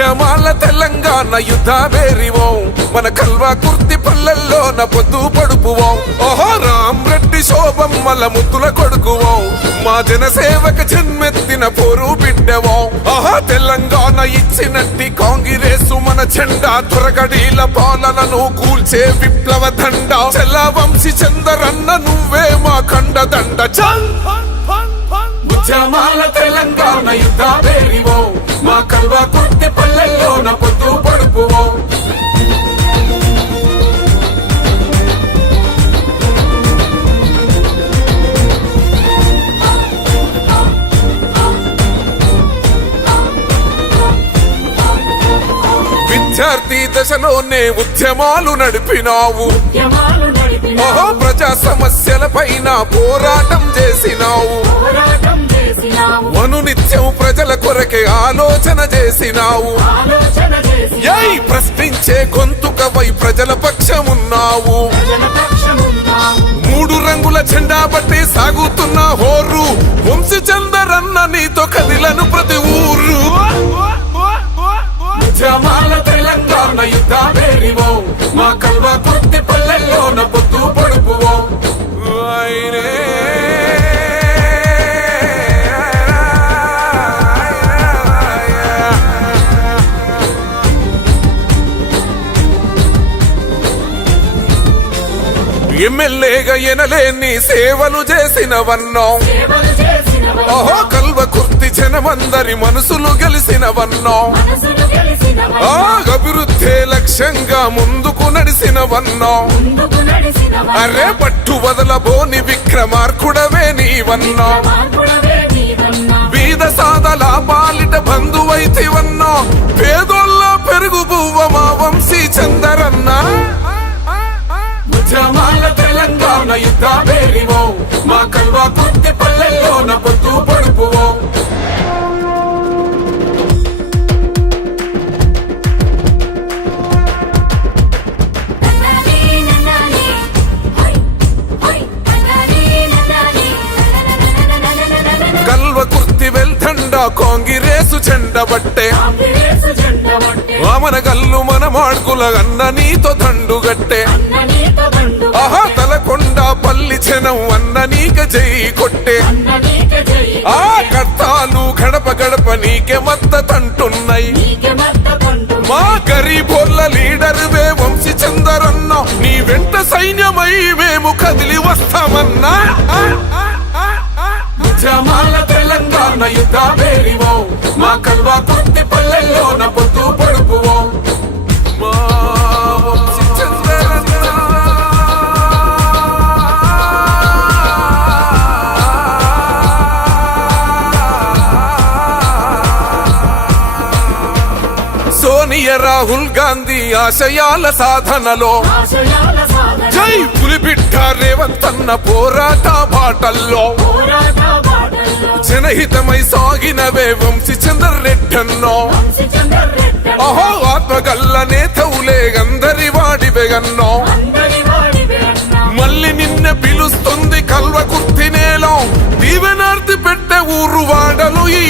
ఉద్యమాల తెలంగాణ యుద్ధ వేరివో మన కల్వా కుర్తి పల్లెల్లోన పొద్దు పడుపువో ఓహో రామ్ రెడ్డి శోభమ్మల ముద్దుల కొడుకువో మా జనసేవక జన్మెత్తిన పోరు బిడ్డవో ఓహో తెలంగాణ ఇచ్చినట్టి కాంగ్రెసు మన జెండా త్వరగడీల పాలనను కూల్చే విప్లవ దండ చెల్ల వంశీ చందరన్న నువ్వే మా కండదండ చల్ ఉద్యమాల తెలంగాణ యుద్ధ వేరివో మా కల్వా కుర్తి పల్లెల్లోన పొద్దు పడుపువో విద్యార్థి దశలోనే ఉద్యమాలు నడిపినావు ఓహో ప్రజా సమస్యల పైన పోరాటం చేసినావు అనునిత్యం ప్రజల కొరకే ఆలోచన చేసినావు ప్రశ్నించే గొంతుకవై ప్రజల పక్షమున్నావు మూడు రంగుల జెండా బట్టి సాగుతున్న హోరు వంశీ చందరన్న నీతో కదిలను ప్రతి ఊరు ఉద్యమాల తెలంగాణ యుద్ధ వేరివో మా కల్వా కుర్తి పల్లెల్లోన పొద్దు పడుపువో ఎమ్మెల్యేగా ఎనలేని సేవలు చేసినవన్నో ఓహో కల్వ కుర్తి జనమందరి మనసులు గెలిసినవన్నో అభివృద్ధి లక్ష్యంగా ముందుకు నడిసినవన్నో అరే పట్టు వదలబోని విక్రమార్కుడవే నీవన్నో బీద సాదల పాలిట బంధువైతివన్నో పేదోళ్ళ పెరుగు బువ్వ మా వంశీ చందరన్న ఉద్యమాల తెలంగాణ యుద్ధ వేరివో మా కల్వా కుర్తి పల్లెల్లోన పొద్దు పడుపువో కల్వ కుర్తి వెళ్తండా కాంగ్రెసు చెండబట్టే మన గల్లు మన మాడ్కుల అన్న నీతో దండుగట్టే ఆహా తలకొండ పల్లి జనం అన్న నీక జై కొట్టే ఆ కర్తాలు గడప గడప నీకే మద్దతంటున్నాయి మా గరీబోళ్ళ లీడర్ వే వంశీ చందరన్న నీ వెంట సైన్యమై మేము కదిలి వస్తామన్నా ఉద్యమాల తెలంగాణ యుద్ధ వేరివో మా కల్వా కుర్తి పల్లెల్లోన పొద్దు పడుపువో మా వంశీ చందరన్న సోనియా రాహుల్ గాంధీ ఆశయాల సాధనలో జై పులిబిడ్డ రేవంత్ అన్న పోరాట బాటల్లో జనహితమై సాగినవే వంశీ చంద్రెడ్డన్నో అహో ఆత్మగల్ల నేతవులే అందరి వాడివెగన్నో మళ్ళీ నిన్న పిలుస్తుంది కల్వ కుర్తి నేలో దీవెనార్తి పెట్టే ఊరు వాడలు ఈ